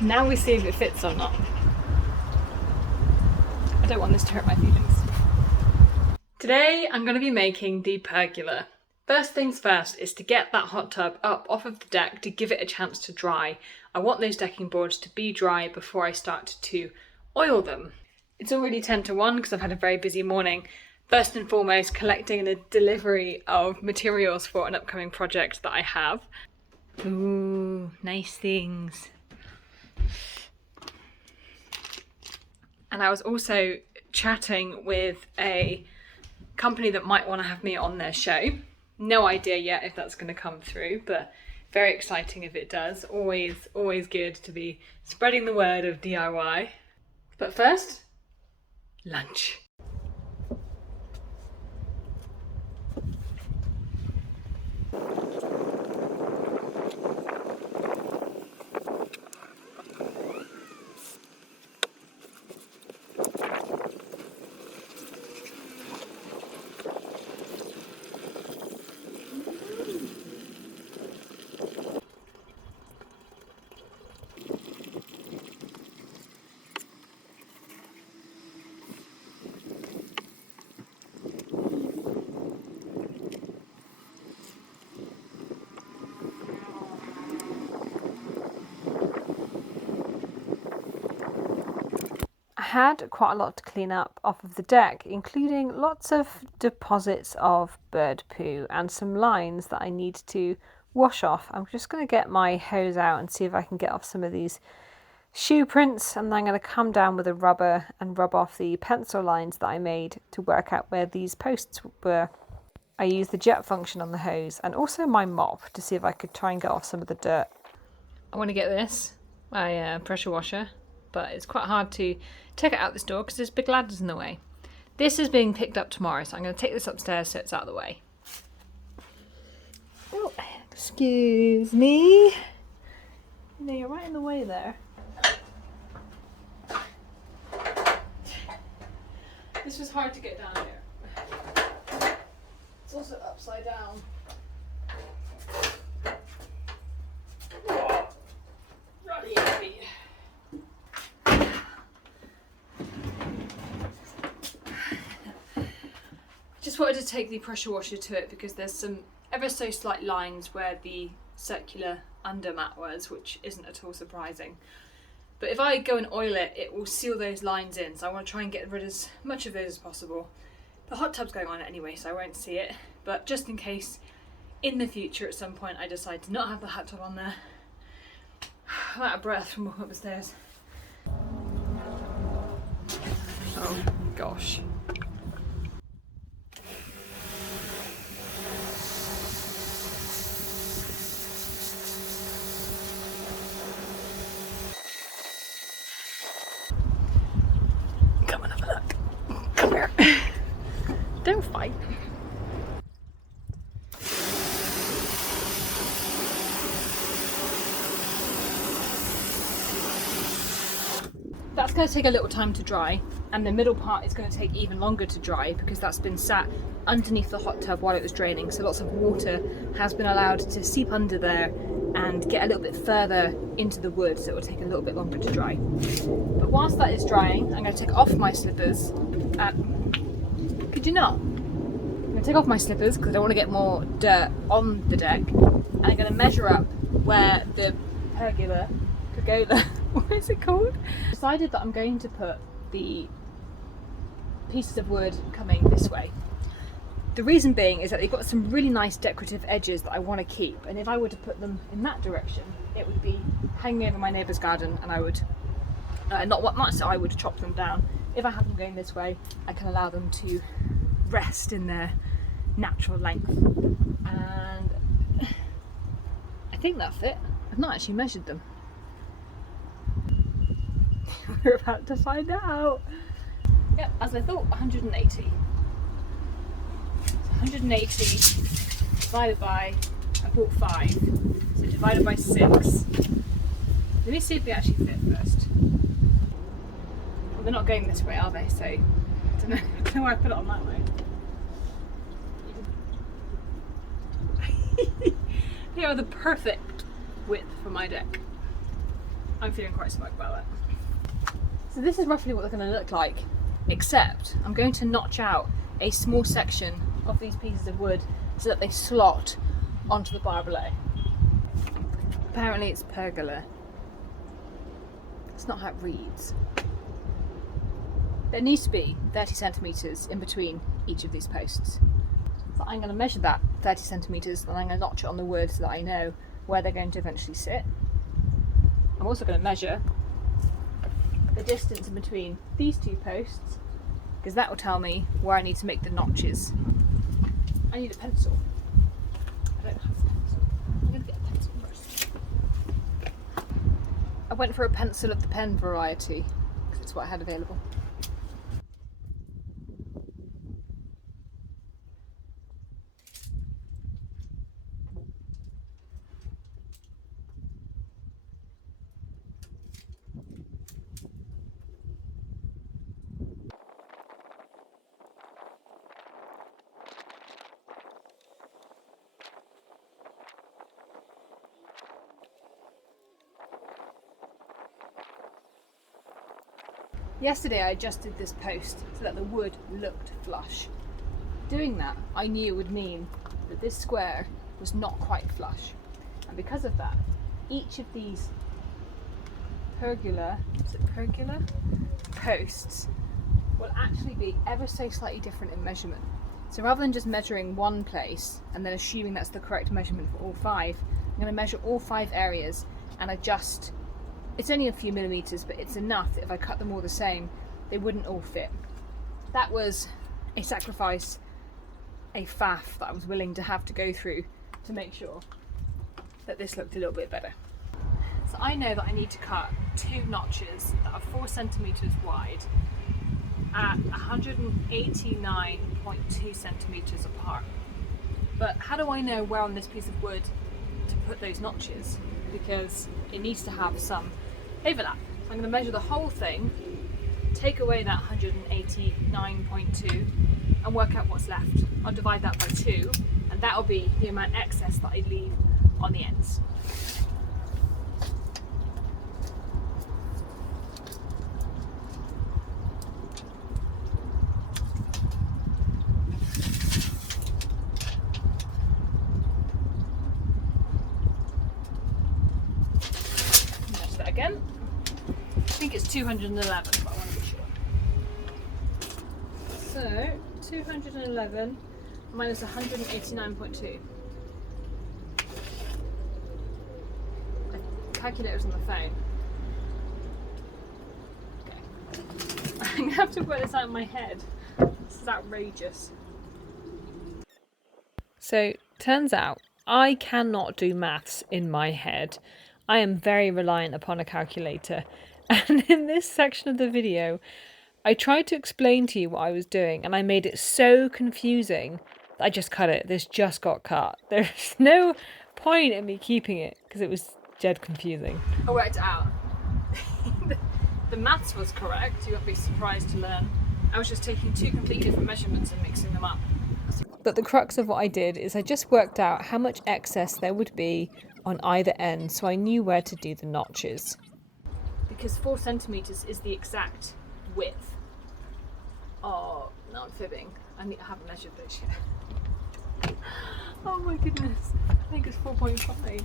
Now we see if it fits or not. I don't want this to hurt my feelings. Today I'm going to be making the pergola. First things first is to get that hot tub up off of the deck to give it a chance to dry. I want those decking boards to be dry before I start to oil them. It's already 10 to 1 because I've had a very busy morning. First and foremost, collecting a delivery of materials for an upcoming project that I have. Ooh, nice things. And I was also chatting with a company that might want to have me on their show. No idea yet if that's going to come through, but very exciting if it does. Always good to be spreading the word of DIY. But first, lunch. Had quite a lot to clean up off of the deck, including lots of deposits of bird poo and some lines that I need to wash off. I'm just going to get my hose out and see if I can get off some of these shoe prints, and then I'm going to come down with a rubber and rub off the pencil lines that I made to work out where these posts were. I used the jet function on the hose and also my mop to see if I could try and get off some of the dirt. I want to get this, my pressure washer, but it's quite hard to take it out this door because there's big ladders in the way. This is being picked up tomorrow, so I'm going to take this upstairs so it's out of the way. Oh, excuse me. No, you're right in the way there. This was hard to get down here. It's also upside down. Whoa. Really heavy. Just wanted to take the pressure washer to it because there's some ever so slight lines where the circular undermat was, which isn't at all surprising. But if I go and oil it, it will seal those lines in, so I want to try and get rid of as much of those as possible. The hot tub's going on anyway, so I won't see it, but just in case in the future at some point I decide to not have the hot tub on there. I'm out of breath from walking up the stairs. Oh gosh. Come and have a look. Come here. Don't fight. That's going to take a little time to dry, and the middle part is going to take even longer to dry because that's been sat underneath the hot tub while it was draining, so lots of water has been allowed to seep under there and get a little bit further into the wood, so it will take a little bit longer to dry. But whilst that is drying, I'm going to take off my slippers. Could you not? I'm going to take off my slippers because I don't want to get more dirt on the deck, and I'm going to measure up where the pergola, what is it called? Decided that I'm going to put the pieces of wood coming this way. The reason being is that they've got some really nice decorative edges that I want to keep, and if I were to put them in that direction, it would be hanging over my neighbour's garden, and I would not so I would chop them down. If I have them going this way, I can allow them to rest in their natural length, and I think that's it. I've not actually measured them. We're about to find out. Yep, as I thought, 180. So 180 divided by, I bought 5, so divided by 6. Let me see if they actually fit first. Well, they're not going this way, are they? So I don't know why I put it on that way. They are the perfect width for my deck. I'm feeling quite smug about it. So this is roughly what they're going to look like, except I'm going to notch out a small section of these pieces of wood so that they slot onto the bar below. Apparently it's pergola. That's not how it reads. There needs to be 30 centimetres in between each of these posts. So I'm going to measure that 30 centimetres and I'm going to notch it on the wood so that I know where they're going to eventually sit. I'm also going to measure the distance in between these two posts, because that will tell me where I need to make the notches. I need a pencil. I don't have a pencil. I'm going to get a pencil first. I went for a pencil of the pen variety, because it's what I had available. Yesterday I adjusted this post so that the wood looked flush. Doing that, I knew would mean that this square was not quite flush. And because of that, each of these pergola posts will actually be ever so slightly different in measurement. So rather than just measuring one place and then assuming that's the correct measurement for all 5, I'm going to measure all 5 areas and adjust. It's only a few millimetres, but it's enough that if I cut them all the same, they wouldn't all fit. That was a sacrifice, a faff that I was willing to have to go through to make sure that this looked a little bit better. So I know that I need to cut 2 notches that are 4 centimetres wide at 189.2 centimetres apart. But how do I know where on this piece of wood to put those notches? Because it needs to have some overlap. So I'm going to measure the whole thing, take away that 189.2 and work out what's left. I'll divide that by 2 and that will be the amount excess that I leave on the ends. Again. I think it's 211, but I want to be sure. So 211 minus 189.2. The calculator's on the phone. Okay. I'm gonna have to work this out in my head. This is outrageous. So turns out I cannot do maths in my head. I am very reliant upon a calculator, and in this section of the video I tried to explain to you what I was doing and I made it so confusing that I just cut it. This just got cut. There's no point in me keeping it because it was dead confusing. I worked it out. The maths was correct, you won't be surprised to learn. I was just taking 2 completely different measurements and mixing them up. But the crux of what I did is I just worked out how much excess there would be on either end, so I knew where to do the notches. Because 4 centimetres is the exact width. Oh, no, I'm fibbing. I haven't measured this yet. Oh my goodness, I think it's 4.5.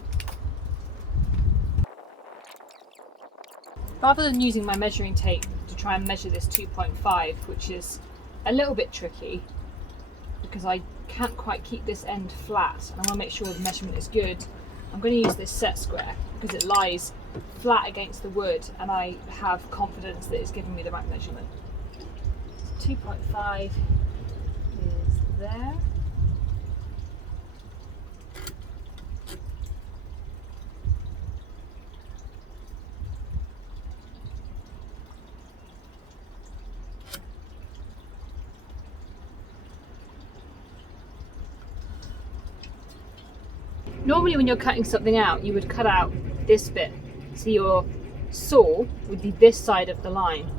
Rather than using my measuring tape to try and measure this 2.5, which is a little bit tricky, because I can't quite keep this end flat and I want to make sure the measurement is good, I'm going to use this set square because it lies flat against the wood and I have confidence that it's giving me the right measurement. So 2.5 is there. Normally when you're cutting something out, you would cut out this bit. So your saw would be this side of the line.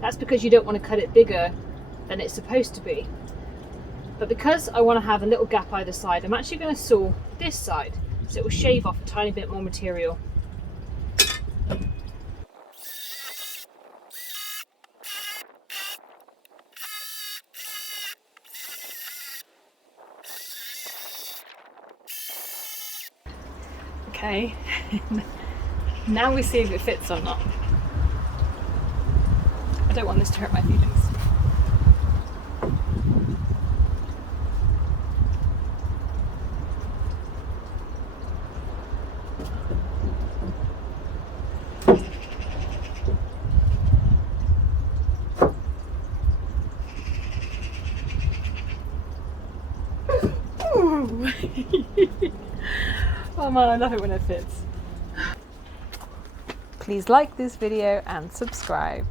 That's because you don't want to cut it bigger than it's supposed to be. But because I want to have a little gap either side, I'm actually going to saw this side. So it will shave off a tiny bit more material. Okay, now we see if it fits or not. I don't want this to hurt my feelings. Oh man, I love it when it fits. Please like this video and subscribe.